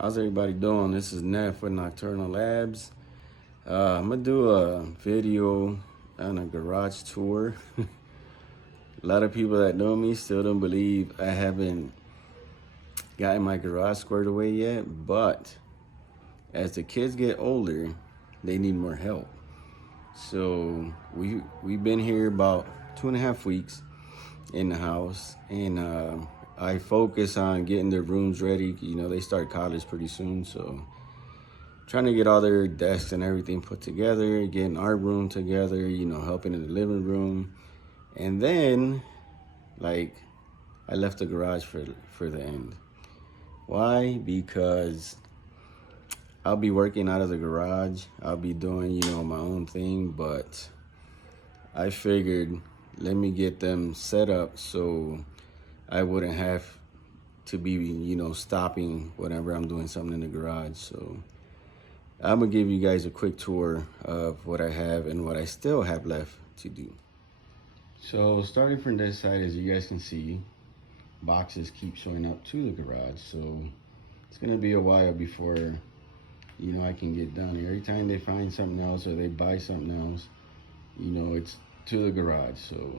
How's everybody doing? This is Neff with Nocturnal Labs. I'm gonna do a video on a garage tour. A lot of people that know me still don't believe I haven't gotten my garage squared away yet, but as the kids get older, they need more help. So we've been here about 2.5 weeks in the house, and I focus on getting their rooms ready. You know, they start college pretty soon, so trying to get all their desks and everything put together, getting our room together, you know, helping in the living room. And then, like, I left the garage for the end. Why? Because I'll be working out of the garage. I'll be doing, you know, my own thing, but I figured let me get them set up so I wouldn't have to be, you know, stopping whenever I'm doing something in the garage. So I'm gonna give you guys a quick tour of what I have and what I still have left to do. So starting from this side, as you guys can see, boxes keep showing up to the garage. So it's gonna be a while before, you know, I can get done. Every time they find something else or they buy something else, you know, it's to the garage. So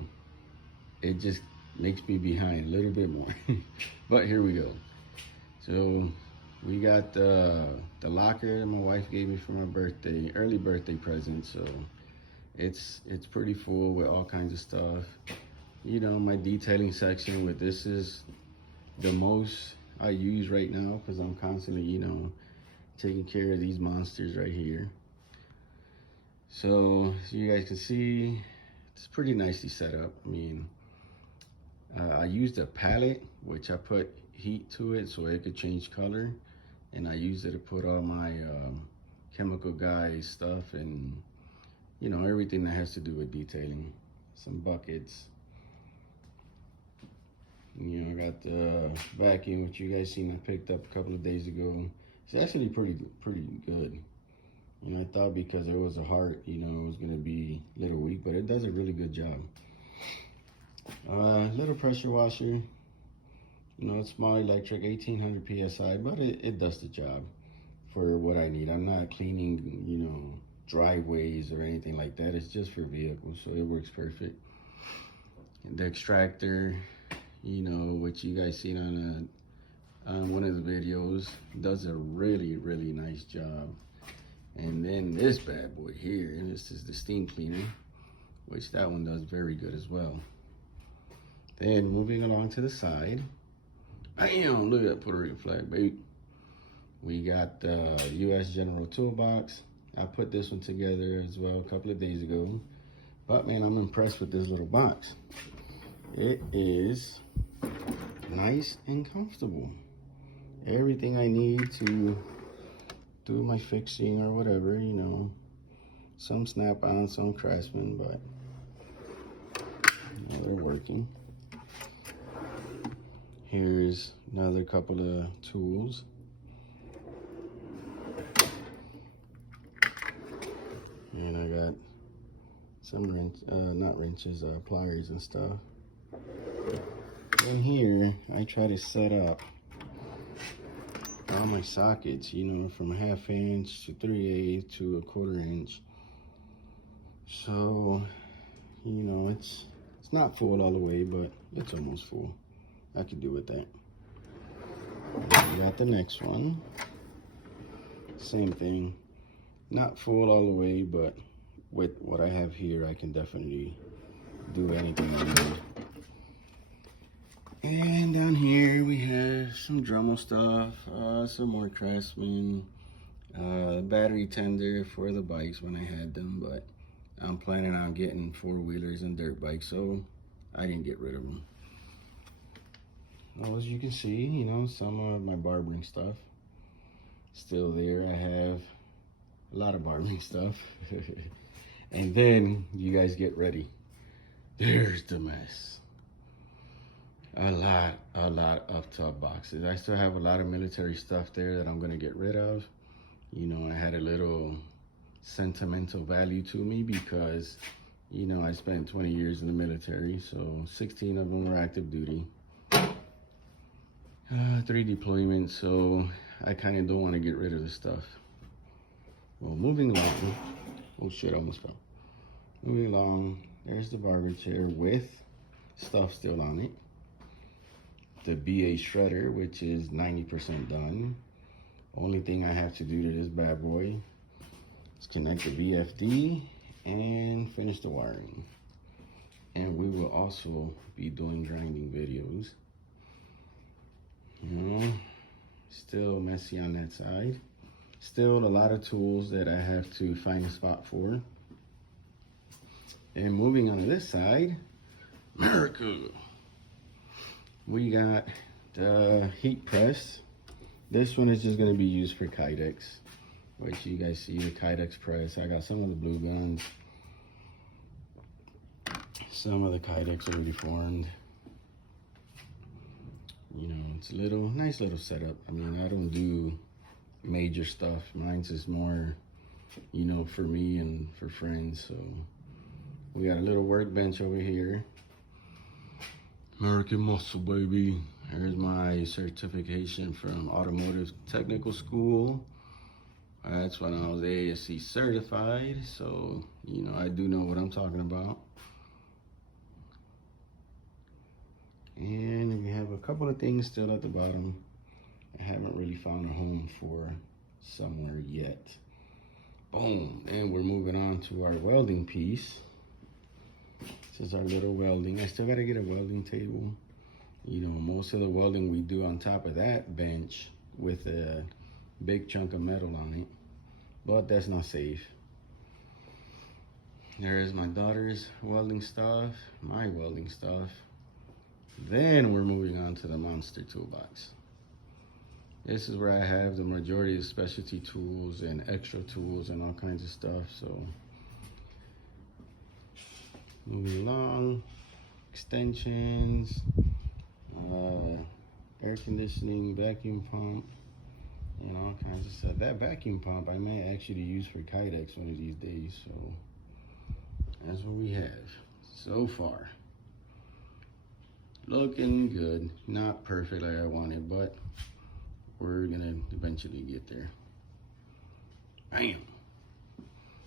it just makes me behind a little bit more. But here we go. So we got the locker that my wife gave me for my birthday, early birthday present. So it's pretty full with all kinds of stuff. You know, my detailing section with this is the most I use right now because I'm constantly, you know, taking care of these monsters right here. So as you guys can see, it's pretty nicely set up. I mean, I used a palette, which I put heat to it so it could change color. And I used it to put all my chemical guy stuff and, you know, everything that has to do with detailing. Some buckets. You know, I got the vacuum, which you guys seen I picked up a couple of days ago. It's actually pretty good. You know, I thought because it was a heart, you know, it was gonna be a little weak, but it does a really good job. Little pressure washer. You know, it's small electric, 1800 PSI, but it does the job for what I need. I'm not cleaning, you know, driveways or anything like that. It's just for vehicles, so it works perfect. And the extractor, you know, which you guys seen on one of the videos, does a really nice job. And then this bad boy here, this is the steam cleaner, which that one does very good as well. Then moving along to the side, bam, look at that Puerto Rican flag, baby. We got the US General Toolbox. I put this one together as well a couple of days ago. But man, I'm impressed with this little box. It is nice and comfortable. Everything I need to do my fixing or whatever, you know. Some snap-on, some Craftsman, but you know, they're working. Here's another couple of tools. And I got some not wrenches, pliers and stuff. In here, I try to set up all my sockets, you know, from 1/2 inch to 3/8 to 1/4 inch. So, you know, it's not full all the way, but it's almost full. I could do with that. We got the next one. Same thing. Not full all the way, but with what I have here, I can definitely do anything I need. And down here we have some Dremel stuff, some more Craftsman, battery tender for the bikes when I had them, but I'm planning on getting 4-wheelers and dirt bikes, so I didn't get rid of them. Well, as you can see, you know, some of my barbering stuff still there. I have a lot of barbering stuff. And then you guys get ready. There's the mess. A lot of tub boxes. I still have a lot of military stuff there that I'm gonna get rid of. You know, I had a little sentimental value to me because, you know, I spent 20 years in the military, so 16 of them were active duty. 3 deployments, so I kind of don't want to get rid of this stuff. Well, moving along. Oh shit, I almost fell. Moving along, there's the barber chair with stuff still on it. The BA shredder, which is 90% done. Only thing I have to do to this bad boy is connect the VFD and finish the wiring. And we will also be doing grinding videos. You know, still messy on that side. Still a lot of tools that I have to find a spot for. And moving on to this side, America. We got the heat press. This one is just gonna be used for Kydex, which you guys see the Kydex press. I got some of the blue guns. Some of the Kydex already formed. You know, it's a nice little setup. I mean, I don't do major stuff. Mine's just more, you know, for me and for friends. So we got a little workbench over here. American Muscle, baby. Here's my certification from Automotive Technical School. That's when I was ASC certified. So, you know, I do know what I'm talking about. And we have a couple of things still at the bottom. I haven't really found a home for somewhere yet. Boom, and we're moving on to our welding piece. This is our little welding. I still gotta get a welding table. You know, most of the welding we do on top of that bench with a big chunk of metal on it, but that's not safe. There's my daughter's welding stuff, my welding stuff. Then we're moving on to the monster toolbox. This is where I have the majority of specialty tools and extra tools and all kinds of stuff. So moving along, extensions, air conditioning, vacuum pump, and all kinds of stuff. That vacuum pump I might actually use for Kydex one of these days. So that's what we have so far. Looking good, not perfect like I wanted, but we're gonna eventually get there. Bam!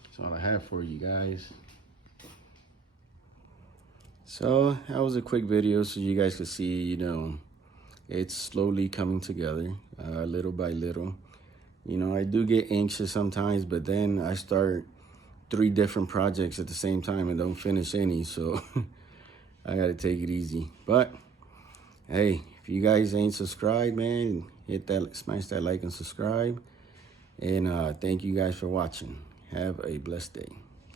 That's all I have for you guys. So that was a quick video so you guys could see, you know, it's slowly coming together, little by little. You know, I do get anxious sometimes, but then I start 3 different projects at the same time and don't finish any, so I gotta take it easy. But hey, if you guys ain't subscribed, man, hit that, smash that like and subscribe. And thank you guys for watching. Have a blessed day.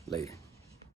Later.